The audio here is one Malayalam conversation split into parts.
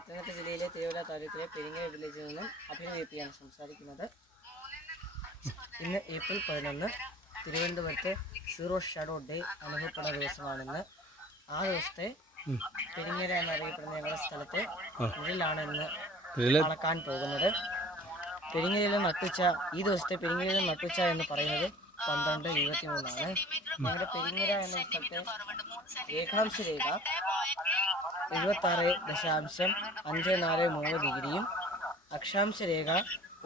പത്തനംതിട്ട ജില്ലയിലെ തിരുവല്ല താലൂക്കിലെ പെരിങ്ങര വില്ലേജിൽ നിന്നും അഭിനയിപ്പിയാണ് സംസാരിക്കുന്നത്. ഇന്ന് ഏപ്രിൽ പതിനൊന്ന് തിരുവനന്തപുരത്തെ സീറോ ഷാഡോ ഡേ അനുഭവപ്പെടുന്ന ദിവസമാണിന്ന്. ആ ദിവസത്തെ പെരിങ്ങര എന്നറിയപ്പെടുന്ന ഞങ്ങളുടെ സ്ഥലത്തെ മുന്നിലാണ് ഇന്ന് ഇതിൽ പോകുന്നത്. പെരിങ്ങരയിലെ നട്ടുച്ച ഈ ദിവസത്തെ പെരിങ്ങരയിലെ നട്ടുച്ച എന്ന് പറയുന്നത് പന്ത്രണ്ട് ഇരുപത്തി മൂന്നാണ് ഞങ്ങളുടെ പെരിങ്ങര എന്ന സ്ഥലത്തെ രേഖാംശ രേഖ എഴുപത്തി ആറ് ദശാംശം അഞ്ച് നാല് മൂന്ന് ഡിഗ്രിയും അക്ഷാംശ രേഖ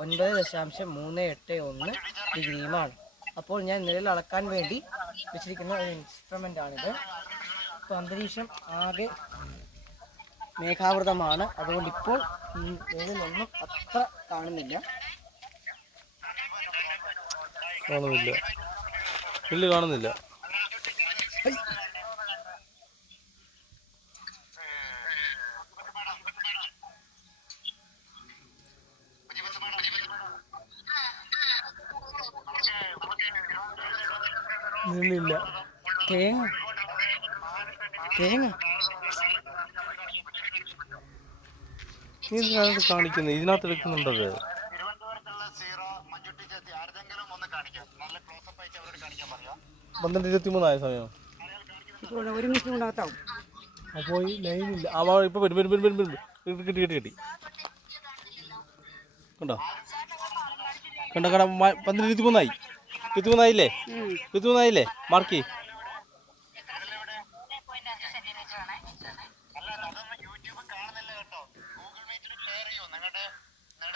ഒൻപത് ദശാംശം മൂന്ന് എട്ട് ഒന്ന് ഡിഗ്രിയുമാണ്. അപ്പോൾ ഞാൻ നിഴൽ അളക്കാൻ വേണ്ടി വെച്ചിരിക്കുന്ന ഒരു ഇൻസ്ട്രുമെന്റ് ആണിത്. ഇപ്പോൾ അന്തരീക്ഷം ആകെ മേഘാവൃതമാണ്. അതുകൊണ്ട് ഇപ്പോൾ നിഴലൊന്നും അത്ര കാണുന്നില്ല. കാണുന്നില്ല. പുല്ല് കാണുന്നില്ല. നിന്നില്ല. തേങ്ങ. തേങ്ങ. നീ ഇതിനകത്ത് കാണിക്കുന്നത് ഇതിനകത്ത് എടുക്കുന്നുണ്ടത്. പന്ത്രണ്ട് ഇരുപത്തി മൂന്നായ സമയം. അപ്പോ ഒരു മിനിറ്റ് കൊണ്ടാകത്താവും അപ്പോൾ ഈ ലൈനില്ല ആ വാ, ഇപ്പൊ വരും വരും വരും വരും വരും. കിട്ടി കിട്ടി കിട്ടി കണ്ടോ? കണ്ടോ കട പന്ത്രണ്ട് ഇരുപത്തി മൂന്നായി ഇരുപത്തി മൂന്നായില്ലേ ഇരുപത്തി മൂന്നായില്ലേ മാർക്ക്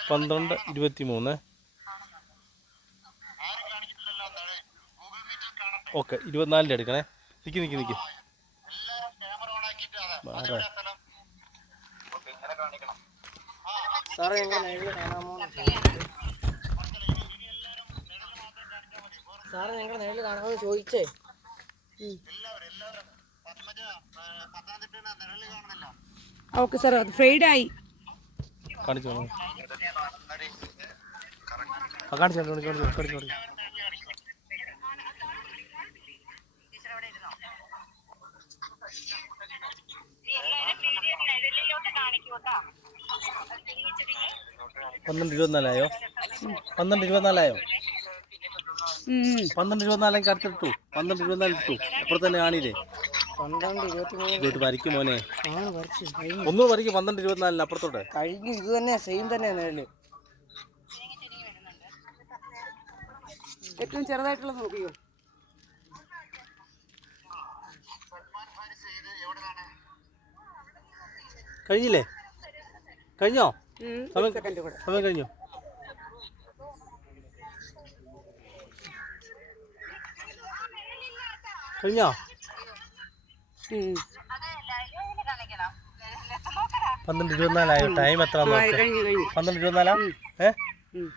പന്ത്രണ്ട് ഇരുപത്തി മൂന്ന് ഓക്കെ ഇരുപത്തിനാലിന്റെ എടുക്കണേ. നിൽക്കി നിൽക്കി നിൽക്കി സാറേ ഞങ്ങളുടെ നിഴൽ കാണാമോ ചോദിച്ചേ. ഓക്കെ സാർ അത് ഫെയ്ഡായി ആയി കാണിച്ചു കാണിച്ചു കാണിച്ചു കാണിച്ചു കാണിച്ചു പന്ത്രണ്ട് ഇരുപത്തിനാലായോ? പന്ത്രണ്ട് ഇരുപത്തിനാലായോ? പന്ത്രണ്ട് ഇരുപത്തിനാലേക്ക് അടുത്തിട്ടു പന്ത്രണ്ട് ഇരുപത്തിനാല് ഇട്ടു. അപ്പുറത്ത് തന്നെ ആണില്ലേ പന്ത്രണ്ട് ഇരുപത്തി വരയ്ക്കും മോനെ. ഒന്നും വരയ്ക്കും പന്ത്രണ്ട് ഇരുപത്തിനാലിന് അപ്പുറത്തോട്ട്. കഴിഞ്ഞു. ഇത് തന്നെ സെയിം തന്നെ നിഴൽ ഏറ്റവും ചെറുതായിട്ടുള്ളത് നോക്കിയോ കഴിഞ്ഞില്ലേ? കഴിഞ്ഞോ? സമയം സെക്കൻഡ് കൂടെ. സമയം കഴിഞ്ഞോ? കഴിഞ്ഞോ. പന്ത്രണ്ട് ഇരുപത്തിനാലായോ? ടൈം എത്ര പന്ത്രണ്ട് ഇരുപത്തിനാലാ? ഏ? ഉം.